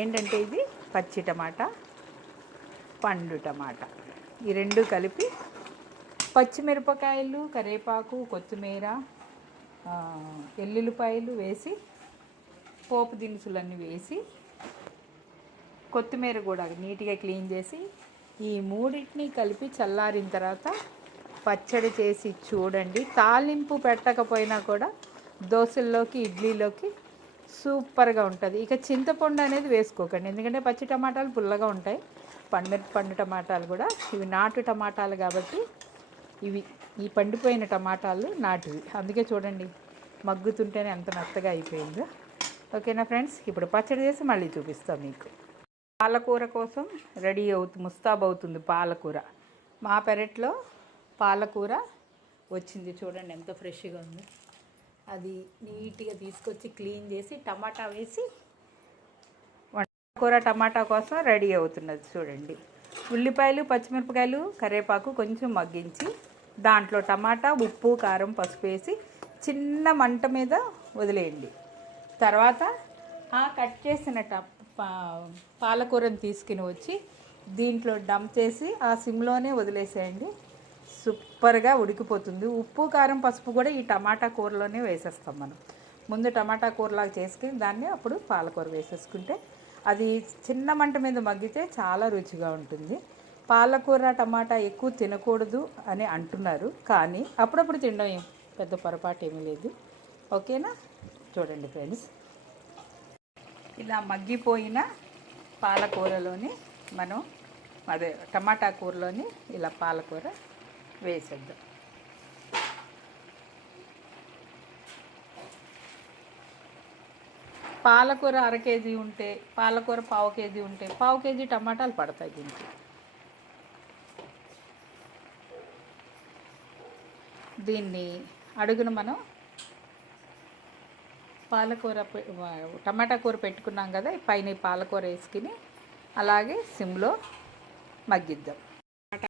ఏంటంటే ఇది పచ్చి టమాటా, పండు టమాటా ఈ రెండు కలిపి పచ్చిమిరపకాయలు, కరివేపాకు, కొత్తిమీర, ఎల్లుల్లిపాయలు వేసి పోపు దినుసులన్నీ వేసి కొత్తిమీర కూడా నీట్గా క్లీన్ చేసి ఈ మూడింటిని కలిపి చల్లారిన తర్వాత పచ్చడి చేసి చూడండి. తాలింపు పెట్టకపోయినా కూడా దోశల్లోకి, ఇడ్లీలోకి సూపర్గా ఉంటుంది. ఇక చింతపండు అనేది వేసుకోకండి, ఎందుకంటే పచ్చి టమాటాలు పుల్లగా ఉంటాయి. పండు టమాటాలు కూడా ఇవి నాటు టమాటాలు కాబట్టి ఈ పండిపోయిన టమాటాలు నాటివి, అందుకే చూడండి మగ్గుతుంటేనే ఎంత మెత్తగా అయిపోయిందో. ఓకేనా ఫ్రెండ్స్, ఇప్పుడు పచ్చడి చేసి మళ్ళీ చూపిస్తాం మీకు. పాలకూర కోసం ముస్తాబ్ అవుతుంది పాలకూర. మా పెరట్లో పాలకూర వచ్చింది, చూడండి ఎంత ఫ్రెష్గా ఉంది. అది నీట్గా తీసుకొచ్చి క్లీన్ చేసి టమాటా వేసి కూర టమాటా కోసం రెడీ అవుతున్నది. చూడండి, ఉల్లిపాయలు, పచ్చిమిరపకాయలు, కరివేపాకు కొంచెం మగ్గించి దాంట్లో టమాటా, ఉప్పు, కారం, పసుపు వేసి చిన్న మంట మీద వదిలేయండి. తర్వాత ఆ కట్ చేసిన పాలకూరను తీసుకుని వచ్చి దీంట్లో డంప్ చేసి ఆ సిమ్లోనే వదిలేసేయండి. సూపర్గా ఉడికిపోతుంది. ఉప్పు, కారం, పసుపు కూడా ఈ టమాటా కూరలోనే వేసేస్తాం మనం. ముందు టమాటా కూరలాగా చేసుకుని దాన్ని అప్పుడు పాలకూర వేసేసుకుంటే అది చిన్న మంట మీద మగ్గితే చాలా రుచిగా ఉంటుంది. పాలకూర టమాటా ఎక్కువ తినకూడదు అని అంటున్నారు, కానీ అప్పుడప్పుడు తినడం పెద్ద పొరపాటు ఏమీ లేదు. ఓకేనా, చూడండి ఫ్రెండ్స్, ఇలా మగ్గిపోయిన పాలకూరలోని మనం టమాటా కూరలోని ఇలా పాలకూర వేసేద్దాం. పాలకూర 1/2 కేజీ ఉంటే, పాలకూర 1/2 కేజీ ఉంటే 1/2 కేజీ టమాటాలు పడతాయి దీనికి. దీన్ని అడుగున మనం టమాటా కూర పెట్టుకున్నాం కదా, పైన పాలకూర వేసుకుని అలాగే సిమ్లో మగ్గిద్దాం.